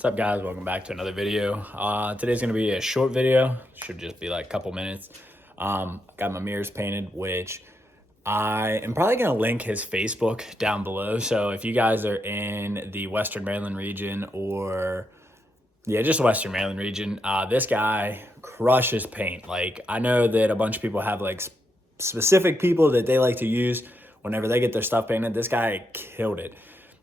What's up, guys? Welcome back to another video. Today's gonna be a short video. Should just be like a couple minutes. Got my mirrors painted, which I am probably gonna link his Facebook down below. So if you guys are in the Western Maryland region, or just Western Maryland region, this guy crushes paint. Like, I know that a bunch of people have like specific people that they like to use whenever they get their stuff painted. This guy killed it.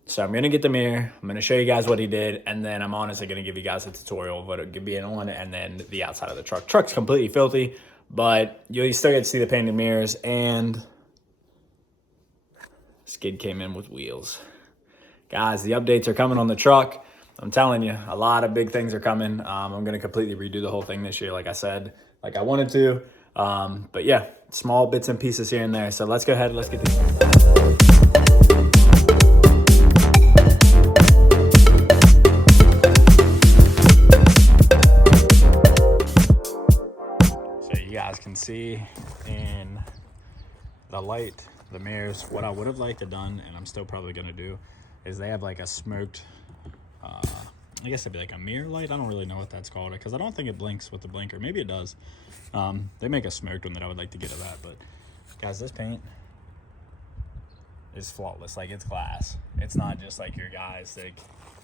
So I'm gonna get the mirror, I'm gonna show you guys what he did, and then I'm honestly gonna give you guys a tutorial of what it could be on, and then the outside of the truck. Truck's completely filthy, but you still get to see the painted mirrors, and skid came in with wheels. Guys, the updates are coming on the truck. I'm telling you, a lot of big things are coming. I'm gonna completely redo the whole thing this year, like I said, like I wanted to. But yeah, small bits and pieces here and there. So let's go ahead, let's get these. You guys can see in the light, the mirrors, what I would have liked to done, and I'm still probably gonna do, is they have like a smoked, I guess it'd be like a mirror light. I don't really know what that's called, because I don't think it blinks with the blinker. Maybe it does. They make a smoked one that I would like to get of that, but guys, this paint is flawless. Like, it's glass. It's not just like your guys like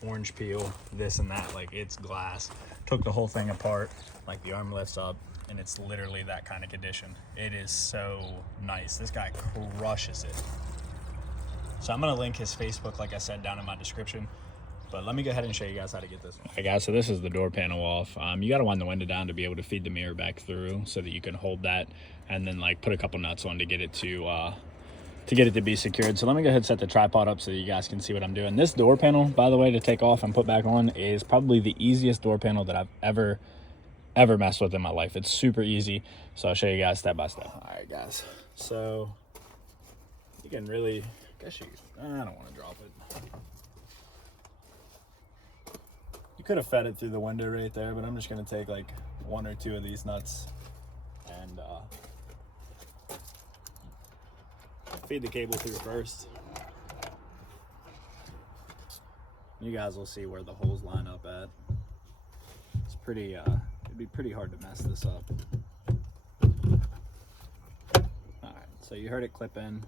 orange peel, this and that. Like, it's glass. Took the whole thing apart, like the arm lifts up, and it's literally that kind of condition. It is so nice. This guy crushes it. So I'm gonna link his Facebook, like I said, down in my description. But let me go ahead and show you guys how to get this. All right, guys, so this is the door panel off. You gotta wind the window down to be able to feed the mirror back through, so that you can hold that and then like put a couple nuts on to get it to be secured. So let me go ahead and set the tripod up so you guys can see what I'm doing. This door panel, by the way, to take off and put back on, is probably the easiest door panel that I've ever messed with in my life. It's super easy, so I'll show you guys step by step. All right, guys, so you can really, I don't want to drop it. You could have fed it through the window right there, but I'm just gonna take like one or two of these nuts and feed the cable through first. You guys will see where the holes line up at. It's pretty it'd be pretty hard to mess this up. All right, so you heard it clip in.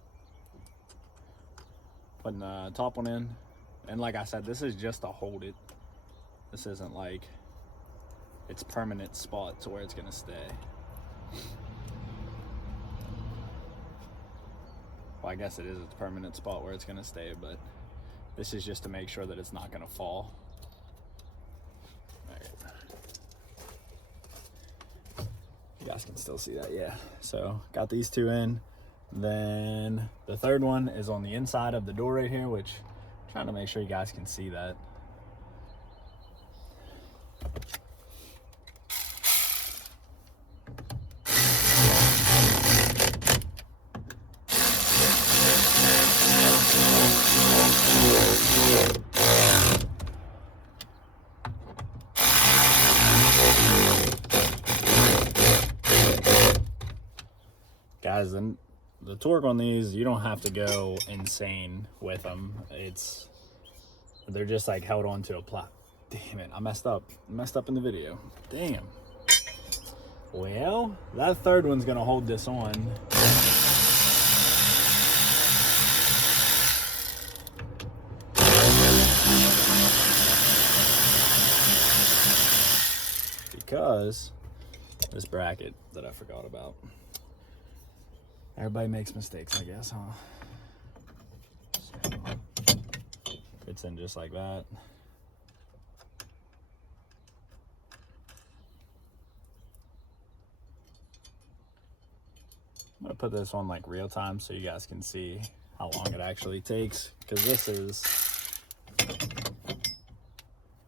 Putting the top one in, and like I said, this is just to hold it. This isn't like it's permanent spot to where it's gonna stay. Well, I guess it is a permanent spot where it's gonna stay, but this is just to make sure that it's not gonna fall. All right. You guys can still see that, yeah. So got these two in. Then the third one is on the inside of the door right here, which I'm trying to make sure you guys can see that. Guys, and the torque on these, you don't have to go insane with them. They're just like held onto a plot. Damn it, I messed up in the video. Damn. Well, that third one's gonna hold this on. Because this bracket that I forgot about. Everybody makes mistakes, I guess, huh? So, fits in just like that. I'm gonna put this on like real time so you guys can see how long it actually takes, because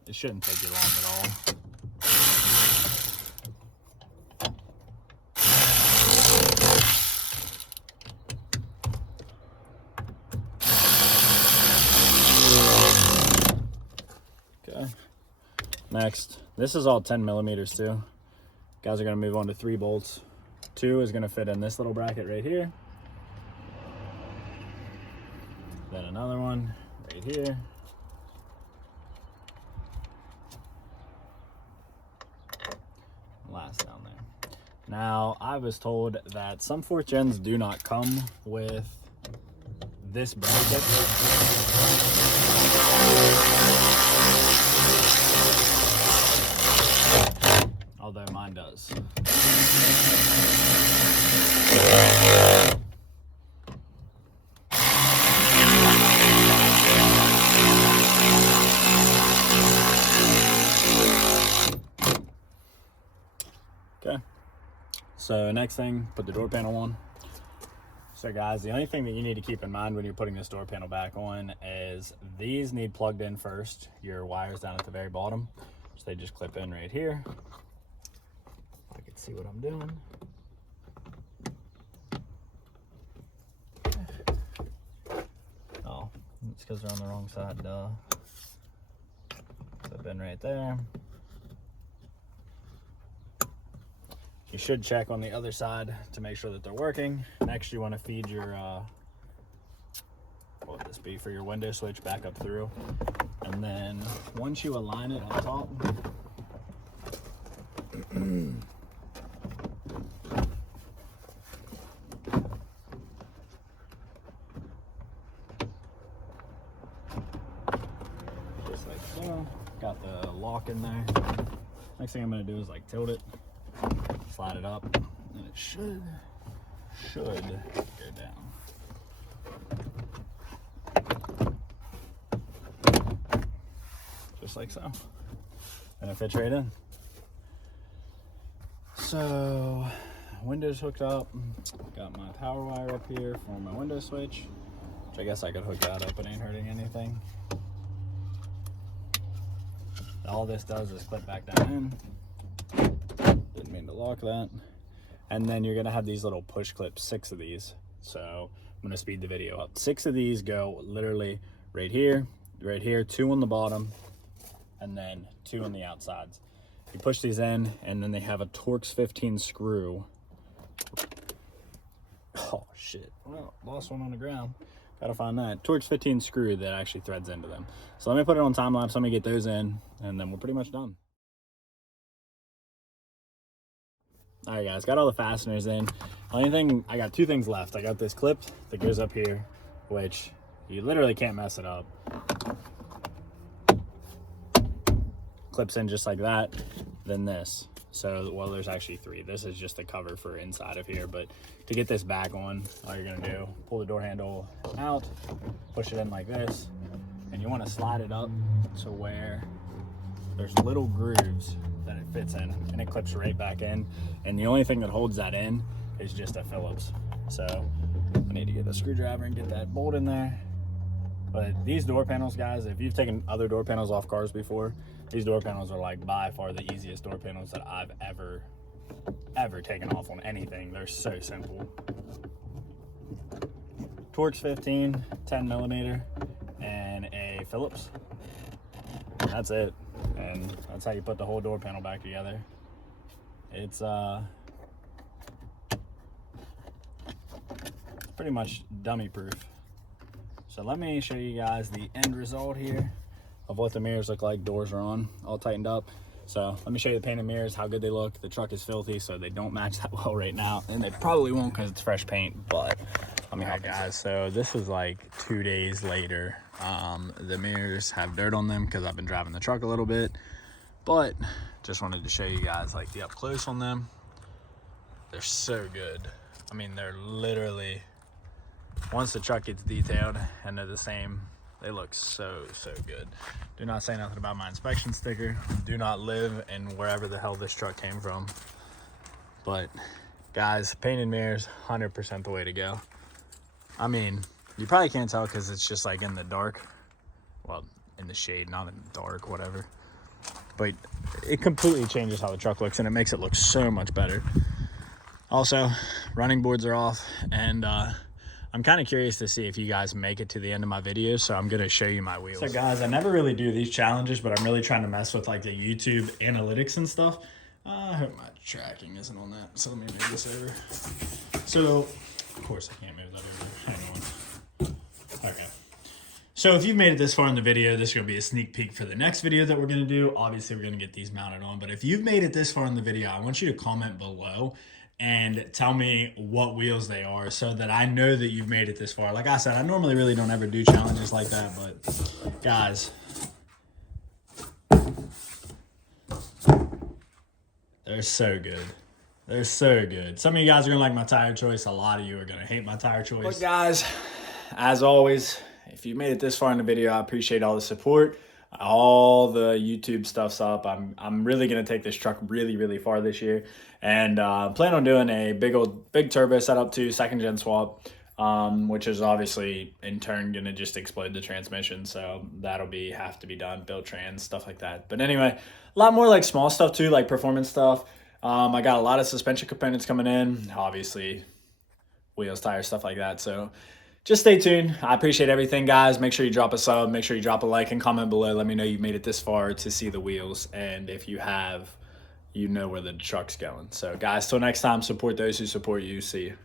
it shouldn't take you long at all. Next, this is all 10 millimeters too. Guys are gonna move on to 3 bolts. 2 is gonna fit in this little bracket right here. Then another one right here. Now, I was told that some 4th gens do not come with this bracket. Although mine does. Okay. So next thing, put the door panel on. So guys, the only thing that you need to keep in mind when you're putting this door panel back on is these need plugged in first. Your wires down at the very bottom. So they just clip in right here. I can see what I'm doing. Oh, it's because they're on the wrong side, duh. Clip in right there. You should check on the other side to make sure that they're working. Next, you want to feed your, what would this be, for your window switch back up through. And then once you align it on top, just like so. Got the lock in there. Next thing I'm going to do is like tilt it. Slide it up, and it should go down. Just like so. And it fits right in. So, windows hooked up. Got my power wire up here for my window switch, which I guess I could hook that up. It ain't hurting anything. All this does is clip back down in. Didn't mean to lock that. And then you're gonna have these little push clips, 6 of these. So I'm gonna speed the video up. 6 of these go literally right here, 2 on the bottom, and then 2 on the outsides. You push these in, and then they have a Torx 15 screw. Oh shit, well, lost one on the ground. Gotta find that. Torx 15 screw that actually threads into them. So let me put it on time lapse, let me get those in, and then we're pretty much done. All right guys, got all the fasteners in. Only thing, I got 2 things left. I got this clip that goes up here, which you literally can't mess it up. Clips in just like that, then this. So, well, there's actually 3. This is just the cover for inside of here, but to get this back on, all you're gonna do, pull the door handle out, push it in like this, and you wanna slide it up to where there's little grooves that it fits in, and it clips right back in. And the only thing that holds that in is just a Phillips. So I need to get a screwdriver and get that bolt in there. But these door panels, guys, if you've taken other door panels off cars before, these door panels are like by far the easiest door panels that I've ever taken off on anything. They're so simple. Torx 15, 10 millimeter, and a Phillips. That's it. And that's how you put the whole door panel back together. It's pretty much dummy proof. So let me show you guys the end result here of what the mirrors look like. Doors are on, all tightened up. So let me show you the painted mirrors, how good they look. The truck is filthy, so they don't match that well right now, and they probably won't because it's fresh paint, but let me help guys. So this is like 2 days later. The mirrors have dirt on them because I've been driving the truck a little bit, but just wanted to show you guys like the up close on them. They're so good. I mean, they're literally, once the truck gets detailed and they're the same, they look so good. Do not say nothing about my inspection sticker. Do not live in wherever the hell this truck came from. But guys, painted mirrors, 100% the way to go. I mean, you probably can't tell because it's just like in the dark. Well, in the shade, not in the dark, whatever. But it completely changes how the truck looks, and it makes it look so much better. Also, running boards are off, and I'm kind of curious to see if you guys make it to the end of my video, so I'm going to show you my wheels. So guys, I never really do these challenges, but I'm really trying to mess with like the YouTube analytics and stuff. I hope my tracking isn't on that, so let me move this over. So, of course I can't move that over. Hang on. Okay. So if you've made it this far in the video, this is going to be a sneak peek for the next video that we're going to do. Obviously, we're going to get these mounted on, but if you've made it this far in the video, I want you to comment below and tell me what wheels they are so that I know that you've made it this far. Like I said, I normally really don't ever do challenges like that, but guys, they're so good. They're so good. Some of you guys are gonna like my tire choice. A lot of you are gonna hate my tire choice. But guys, as always, if you made it this far in the video, I appreciate all the support. All the YouTube stuff's up. I'm really gonna take this truck really far this year, and plan on doing a big turbo setup too, 2nd gen swap, which is obviously in turn gonna just explode the transmission. So that'll have to be done, built trans, stuff like that. But anyway, a lot more like small stuff too, like performance stuff. I got a lot of suspension components coming in, obviously wheels, tires, stuff like that. So just stay tuned. I appreciate everything, guys. Make sure you drop a sub, make sure you drop a like and comment below. Let me know you made it this far to see the wheels, and if you have, you know where the truck's going. So guys, till next time, support those who support you. See you.